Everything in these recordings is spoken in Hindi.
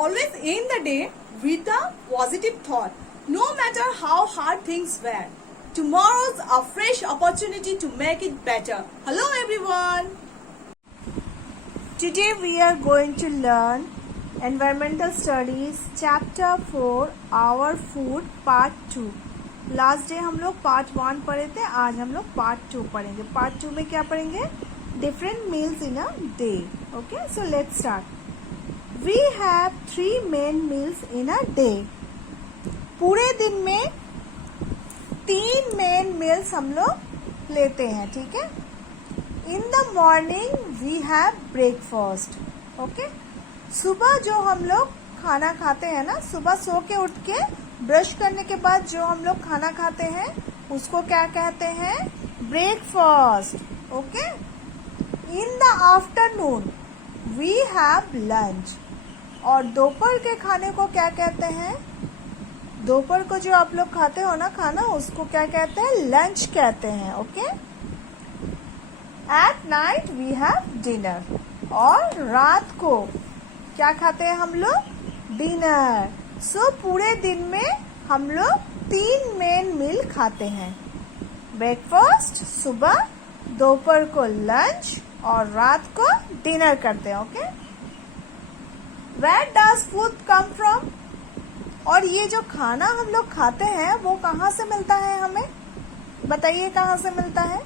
always end the day with a positive thought. No matter how hard things were, tomorrow's a fresh opportunity to make it better. Hello everyone. Today we are going to learn Environmental Studies Chapter 4 Our Food Part 2. Last day हम लोग पार्ट 1 पढ़े थे, आज हम लोग पार्ट 2 पढ़ेंगे. पार्ट 2 में क्या पढ़ेंगे? Different meals in a day. Okay, so let's start. We have 3 main meals in a day. पूरे दिन में 3 मेन मील्स हम लोग लेते हैं, ठीक है. In the morning we have breakfast. Okay, सुबह जो हम लोग खाना खाते हैं ना, सुबह सो के उठ के ब्रश करने के बाद जो हम लोग खाना खाते हैं उसको क्या कहते हैं? Breakfast. Okay. In the afternoon we have lunch. और दोपहर के खाने को क्या कहते हैं? दोपहर को जो आप लोग खाते हो ना खाना, उसको क्या कहते हैं? लंच कहते हैं. Okay. At night we have dinner. और रात को क्या खाते हैं हम लोग? डिनर. सो पूरे दिन में हम लोग 3 मेन मील खाते हैं. ब्रेकफास्ट सुबह, दोपहर को लंच और रात को डिनर करते हैं. Okay. Where does food come from? और ये जो खाना हम लोग खाते हैं वो कहाँ से मिलता है हमें? बताइए कहाँ से मिलता है?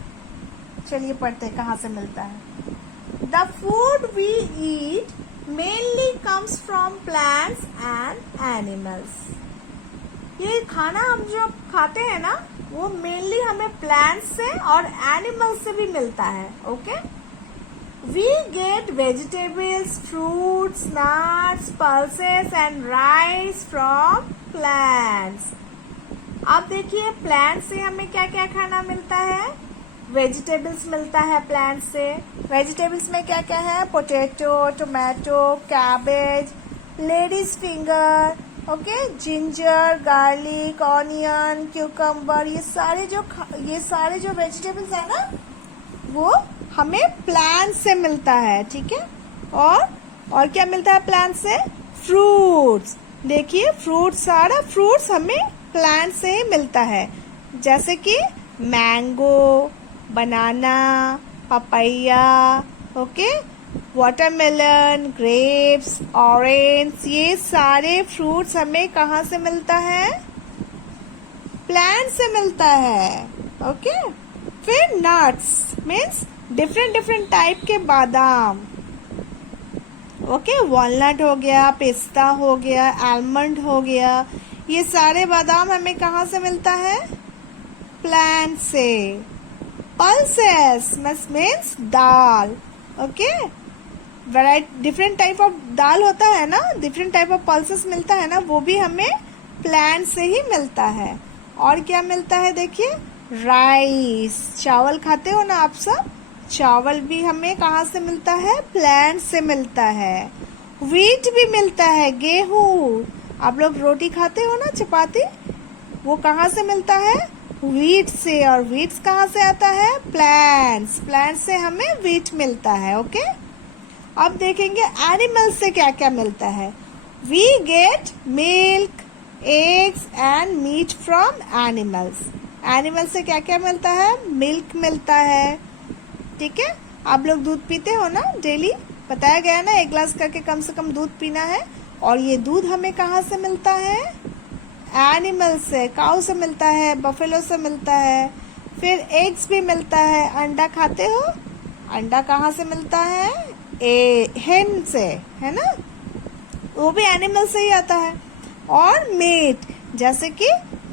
चलिए पढ़ते हैं कहाँ से मिलता है. The food we eat mainly comes from plants and animals. ये खाना हम जो खाते हैं ना वो मेनली हमें प्लांट्स से और एनिमल्स से भी मिलता है. Okay. We get vegetables, fruits, nuts, pulses and rice from plants. अब देखिए प्लांट से हमें क्या क्या खाना मिलता है? वेजिटेबल्स मिलता है प्लांट से. वेजिटेबल्स में क्या क्या है? Potato, tomato, cabbage, ladies finger, okay, ginger, garlic, onion, cucumber. ये सारे जो वेजिटेबल्स है ना वो हमें प्लांट से मिलता है, ठीक है. और क्या मिलता है प्लांट से? फ्रूट्स. देखिए सारा फ्रूट्स हमें प्लांट से ही मिलता है, जैसे कि mango, banana, papaya, okay, watermelon, grapes, orange. ये सारे फ्रूट्स हमें कहाँ से मिलता है? प्लांट से मिलता है. ओके. फिर नट्स मीन्स डिफरेंट टाइप के बादाम. ओके, वॉलनट हो गया, पिस्ता हो गया, आलमंड हो गया. ये सारे बादाम हमें कहाँ से मिलता है? प्लांट से. पल्सेस मीन्स दाल. ओके. डिफरेंट टाइप ऑफ दाल होता है ना, डिफरेंट टाइप ऑफ पल्सेस मिलता है ना, वो भी हमें प्लांट से ही मिलता है. और क्या मिलता है? देखिए राइस. चावल खाते हो ना आप सब? चावल भी हमें कहाँ से मिलता है? प्लांट से मिलता है. व्हीट भी मिलता है, गेहूं. आप लोग रोटी खाते हो ना, चपाती, वो कहाँ से मिलता है? व्हीट से. और व्हीट्स कहाँ से आता है? प्लांट्स से हमें व्हीट मिलता है. ओके. अब देखेंगे एनिमल से क्या क्या मिलता है. We get milk, eggs and meat from animals. Animal से क्या क्या मिलता है? मिल्क मिलता है, ठीक है. आप लोग दूध पीते हो ना डेली? बताया गया ना 1 गिलास करके कम से कम दूध पीना है. और ये दूध हमें कहाँ से मिलता है? एनिमल से. काऊ से मिलता है, बफेलो से मिलता है. फिर एग्स भी मिलता है. अंडा खाते हो? अंडा कहाँ से मिलता है? हेन से, है ना, वो भी एनिमल से ही आता है. और मीट जैसे कि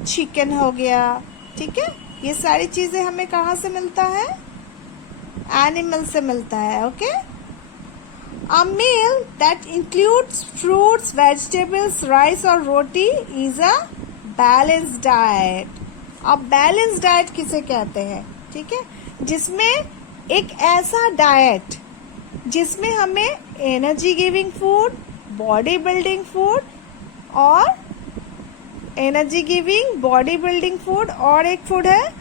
चिकन हो गया, ठीक है. ये सारी चीजें हमें कहाँ से मिलता है? एनिमल से मिलता है. Okay. A meal that includes fruits, vegetables, rice और रोटी is a balanced diet. अब बैलेंस डाइट किसे कहते हैं? ठीक है, जिसमें एक ऐसा डाइट जिसमें हमें energy giving food, body building food और एक फूड है,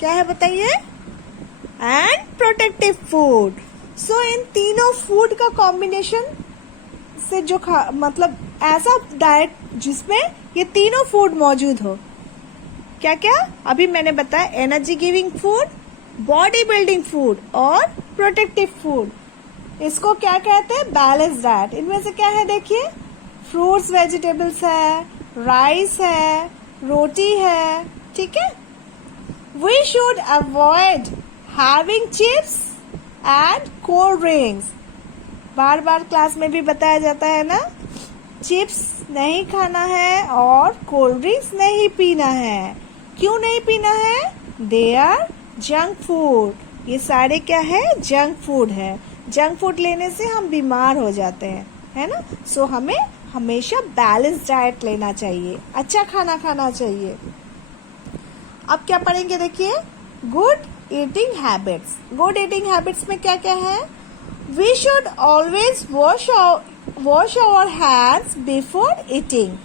क्या है बताइए? And protective food. सो इन तीनों फूड का कॉम्बिनेशन से जो मतलब ऐसा डाइट जिसमें ये तीनों फूड मौजूद हो। क्या क्या अभी मैंने बताया, energy giving food, body building food और प्रोटेक्टिव फूड। इसको क्या कहते हैं? Balance diet. इनमें से क्या है देखिए, फ्रूट्स वेजिटेबल्स है, राइस है, रोटी है, ठीक है। We should avoid having chips and cold drinks. बार बार क्लास में भी बताया जाता है ना, चिप्स नहीं खाना है और कोल्ड ड्रिंक्स नहीं पीना है। क्यों नहीं पीना है? They are junk food. ये सारे क्या है? जंक फूड है। जंक फूड लेने से हम बीमार हो जाते हैं, है ना। सो हमें हमेशा बैलेंस डाइट लेना चाहिए, अच्छा खाना खाना चाहिए। अब क्या पढ़ेंगे देखिए, good eating habits. Good eating habits में क्या क्या है? We should always wash our hands before eating.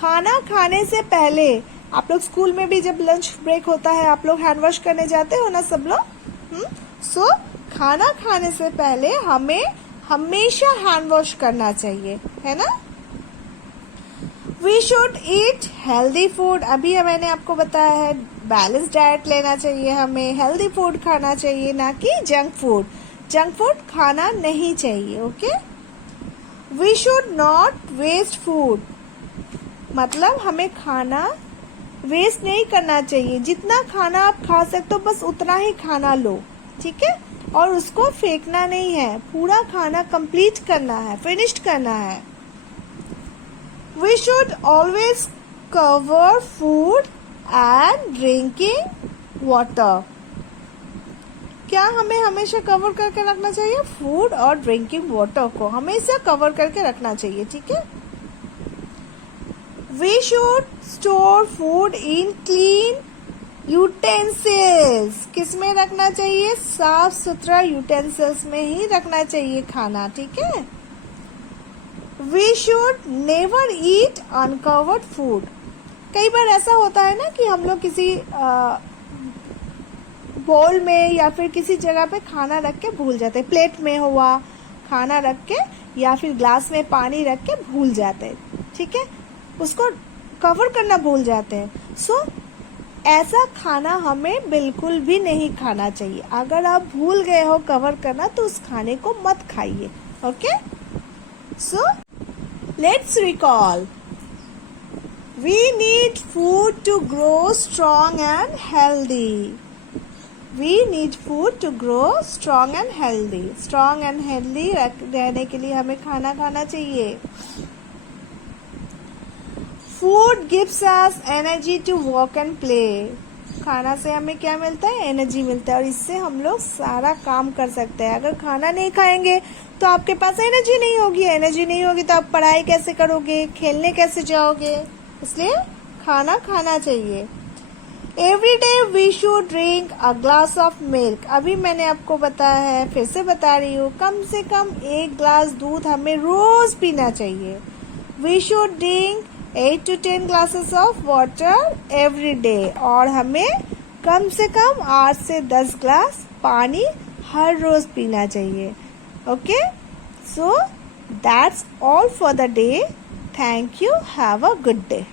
खाना खाने से पहले, आप लोग स्कूल में भी जब लंच ब्रेक होता है आप लोग हैंड वॉश करने जाते हो ना सब लोग। सो खाना खाने से पहले हमें हमेशा हैंड वॉश करना चाहिए, है ना। We should eat healthy food. अभी मैंने आपको बताया है बैलेंस डाइट लेना चाहिए, हमें हेल्दी फूड खाना चाहिए, ना कि जंक फूड। जंक फूड खाना नहीं चाहिए, okay. We should not waste food, मतलब हमें खाना वेस्ट नहीं करना चाहिए। जितना खाना आप खा सकते हो बस उतना ही खाना लो, ठीक है। और उसको फेंकना नहीं है, पूरा खाना कंप्लीट करना है, फिनिश्ड करना है। We should always cover food and drinking water. क्या हमें हमेशा कवर करके रखना चाहिए? फूड और ड्रिंकिंग वाटर को हमेशा कवर करके रखना चाहिए, ठीक है। We should store food in clean utensils. किस में रखना चाहिए? साफ सुथरा यूटेंसिल्स में ही रखना चाहिए खाना, ठीक है। We should never eat uncovered food. कई बार ऐसा होता है ना कि हम लोग किसी बोल में या फिर किसी जगह पे खाना रख के भूल जाते हैं, प्लेट में हुआ खाना रख के या फिर ग्लास में पानी रख के भूल जाते हैं, ठीक है, उसको कवर करना भूल जाते हैं। सो ऐसा खाना हमें बिल्कुल भी नहीं खाना चाहिए। अगर आप भूल गए हो कवर करना तो उस खाने को मत खाइए, okay. So let's recall, we need food to grow strong and healthy. We need food to grow strong and healthy. Strong and healthy रहने के लिए हमें खाना खाना चाहिए। Food gives us energy to walk and play. खाना से हमें क्या मिलता है? एनर्जी मिलता है और इससे हम लोग सारा काम कर सकते हैं। अगर खाना नहीं खाएंगे तो आपके पास एनर्जी नहीं होगी, एनर्जी नहीं होगी तो आप पढ़ाई कैसे करोगे, खेलने कैसे जाओगे। इसलिए खाना खाना चाहिए। Every day we should drink a glass of milk. अभी मैंने आपको बताया है, फिर से बता रही हूँ, कम से कम 1 ग्लास दूध हमें रोज पीना चाहिए। We should drink 8 to 10 glasses of water every day। और हमें कम से कम 8 से 10 ग्लास पानी हर रोज पीना चाहिए, okay. So that's all for the day. Thank you, have a good day.